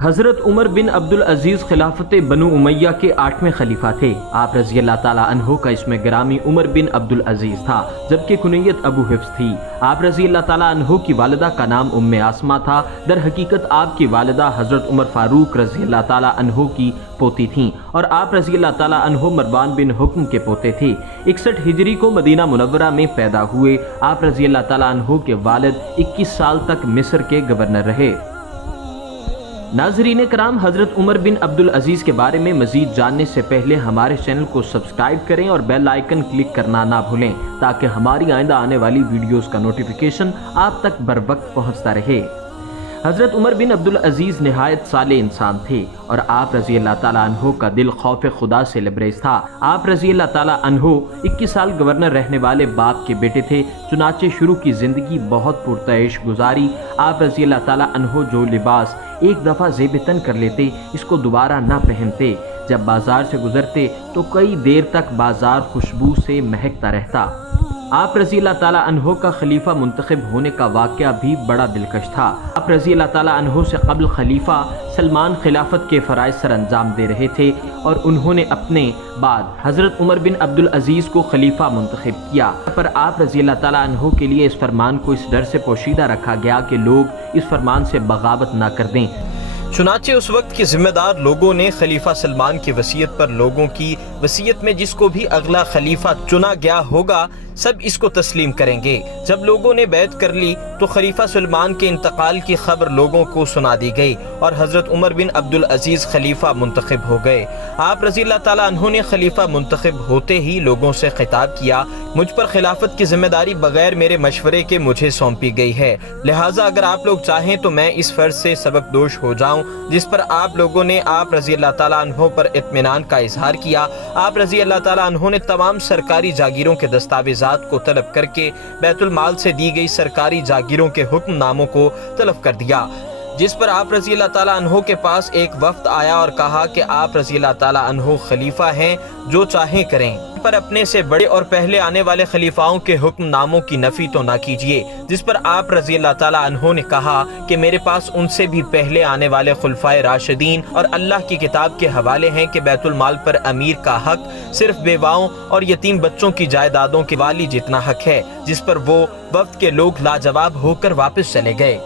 حضرت عمر بن عبدالعزیز خلافت بنو امیہ کے 8ویں خلیفہ تھے۔ آپ رضی اللہ تعالیٰ عنہ کا اسم گرامی عمر بن عبدالعزیز تھا، جبکہ کنیت ابو حفص تھی۔ آپ رضی اللہ تعالیٰ عنہ کی والدہ کا نام ام عاصمہ تھا۔ در حقیقت آپ کی والدہ حضرت عمر فاروق رضی اللہ تعالیٰ عنہ کی پوتی تھیں اور آپ رضی اللہ تعالیٰ عنہ مروان بن حکم کے پوتے تھے۔ 61 ہجری کو مدینہ منورہ میں پیدا ہوئے۔ آپ رضی اللہ تعالیٰ عنہ کے والد 21 سال تک مصر کے گورنر رہے۔ ناظرین کرام، حضرت عمر بن عبدالعزیز کے بارے میں مزید جاننے سے پہلے ہمارے چینل کو سبسکرائب کریں اور بیل آئیکن کلک کرنا نہ بھولیں تاکہ ہماری آئندہ آنے والی ویڈیوز کا نوٹیفیکیشن آپ تک بر وقت پہنچتا رہے۔ حضرت عمر بن عبدالعزیز نہایت صالح انسان تھے اور آپ رضی اللہ تعالیٰ عنہ کا دل خوف خدا سے لبریز تھا۔ آپ رضی اللہ تعالیٰ عنہ 21 سال گورنر رہنے والے باپ کے بیٹے تھے، چنانچہ شروع کی زندگی بہت پرتعیش گزاری۔ آپ رضی اللہ تعالیٰ عنہ جو لباس ایک دفعہ زیب تن کر لیتے اس کو دوبارہ نہ پہنتے۔ جب بازار سے گزرتے تو کئی دیر تک بازار خوشبو سے مہکتا رہتا۔ آپ رضی اللہ تعالیٰ عنہ کا خلیفہ منتخب ہونے کا واقعہ بھی بڑا دلکش تھا۔ آپ رضی اللہ تعالیٰ عنہ سے قبل خلیفہ سلمان خلافت کے فرائض سر انجام دے رہے تھے اور انہوں نے اپنے بعد حضرت عمر بن عبدالعزیز کو خلیفہ منتخب کیا، پر آپ رضی اللہ تعالیٰ عنہ کے لیے اس فرمان کو اس ڈر سے پوشیدہ رکھا گیا کہ لوگ اس فرمان سے بغاوت نہ کر دیں۔ چنانچہ اس وقت کے ذمہ دار لوگوں نے خلیفہ سلمان کی وصیت پر لوگوں کی وصیت میں جس کو بھی اگلا خلیفہ چنا گیا ہوگا سب اس کو تسلیم کریں گے۔ جب لوگوں نے بیعت کر لی تو خلیفہ سلمان کے انتقال کی خبر لوگوں کو سنا دی گئی اور حضرت عمر بن عبدالعزیز خلیفہ منتخب ہو گئے۔ آپ رضی اللہ تعالیٰ عنہ نے خلیفہ منتخب ہوتے ہی لوگوں سے خطاب کیا، مجھ پر خلافت کی ذمہ داری بغیر میرے مشورے کے مجھے سونپی گئی ہے، لہٰذا اگر آپ لوگ چاہیں تو میں اس فرض سے سبق دوش ہو جاؤں جس پر آپ لوگوں نے آپ رضی اللہ تعالیٰ عنہ پر اطمینان کا اظہار کیا۔ آپ رضی اللہ تعالیٰ عنہ نے تمام سرکاری جاگیروں کے دستاویزات کو طلب کر کے بیت المال سے دی گئی سرکاری جاگیروں کے حکم ناموں کو طلب کر دیا، جس پر آپ رضی اللہ تعالیٰ عنہ کے پاس ایک وفد آیا اور کہا کہ آپ رضی اللہ تعالیٰ عنہ خلیفہ ہیں، جو چاہیں کریں، پر اپنے سے بڑے اور پہلے آنے والے خلیفاؤں کے حکم ناموں کی نفی تو نہ کیجیے۔ جس پر آپ رضی اللہ تعالیٰ عنہ نے کہا کہ میرے پاس ان سے بھی پہلے آنے والے خلفائے راشدین اور اللہ کی کتاب کے حوالے ہیں کہ بیت المال پر امیر کا حق صرف بیواؤں اور یتیم بچوں کی جائیدادوں کے والی جتنا حق ہے، جس پر وہ وفد کے لوگ لاجواب ہو کر واپس چلے گئے۔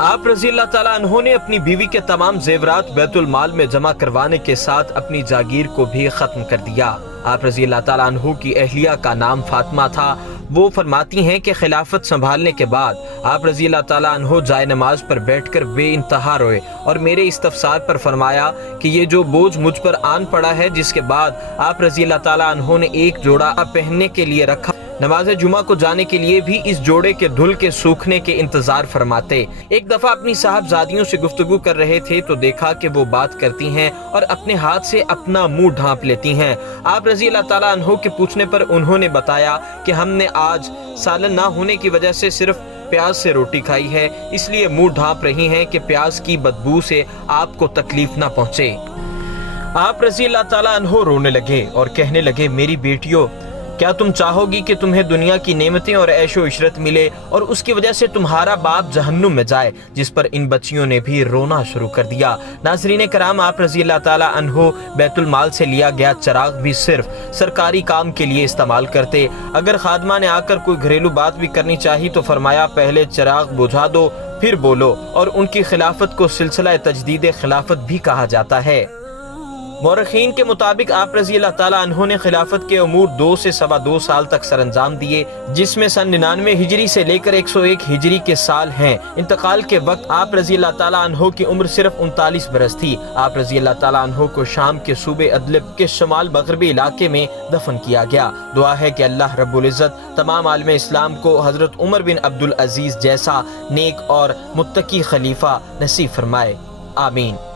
آپ رضی اللہ تعالیٰ عنہ نے اپنی بیوی کے تمام زیورات بیت المال میں جمع کروانے کے ساتھ اپنی جاگیر کو بھی ختم کر دیا۔ آپ رضی اللہ تعالیٰ عنہ کی اہلیہ کا نام فاطمہ تھا۔ وہ فرماتی ہیں کہ خلافت سنبھالنے کے بعد آپ رضی اللہ تعالیٰ عنہ جائے نماز پر بیٹھ کر بے انتہا روئے اور میرے استفسار پر فرمایا کہ یہ جو بوجھ مجھ پر آن پڑا ہے، جس کے بعد آپ رضی اللہ تعالیٰ عنہ نے ایک جوڑا پہننے کے لیے رکھا، نماز جمعہ کو جانے کے لیے بھی اس جوڑے کے دھل کے سوکھنے کے انتظار فرماتے۔ ایک دفعہ اپنی صاحبزادیوں سے گفتگو کر رہے تھے تو دیکھا کہ وہ بات کرتی ہیں اور اپنے ہاتھ سے اپنا منہ ڈھانپ لیتی ہیں۔ آپ رضی اللہ تعالیٰ عنہ کے پوچھنے پر انہوں نے بتایا کہ ہم نے آج سالن نہ ہونے کی وجہ سے صرف پیاز سے روٹی کھائی ہے، اس لیے منہ ڈھانپ رہی ہیں کہ پیاز کی بدبو سے آپ کو تکلیف نہ پہنچے۔ آپ رضی اللہ تعالیٰ عنہ رونے لگے اور کہنے لگے، میری بیٹیوں، کیا تم چاہو گی کہ تمہیں دنیا کی نعمتیں اور عیش و عشرت ملے اور اس کی وجہ سے تمہارا باپ جہنم میں جائے؟ جس پر ان بچیوں نے بھی رونا شروع کر دیا۔ ناظرین کرام، آپ رضی اللہ تعالیٰ عنہ بیت المال سے لیا گیا چراغ بھی صرف سرکاری کام کے لیے استعمال کرتے۔ اگر خادمہ نے آ کر کوئی گھریلو بات بھی کرنی چاہی تو فرمایا، پہلے چراغ بجھا دو پھر بولو، اور ان کی خلافت کو سلسلہ تجدید خلافت بھی کہا جاتا ہے۔ مورخین کے مطابق آپ رضی اللہ تعالیٰ عنہ نے خلافت کے امور 2 سے 2.25 سال تک سر انجام دیے، جس میں سن 99 ہجری سے لے کر 101 ہجری کے سال ہیں۔ انتقال کے وقت آپ رضی اللہ تعالیٰ عنہ کی عمر صرف 39 برس تھی۔ آپ رضی اللہ تعالیٰ عنہ کو شام کے صوبے ادلب کے شمال مغربی علاقے میں دفن کیا گیا۔ دعا ہے کہ اللہ رب العزت تمام عالم اسلام کو حضرت عمر بن عبدالعزیز جیسا نیک اور متقی خلیفہ نصیب فرمائے، آمین۔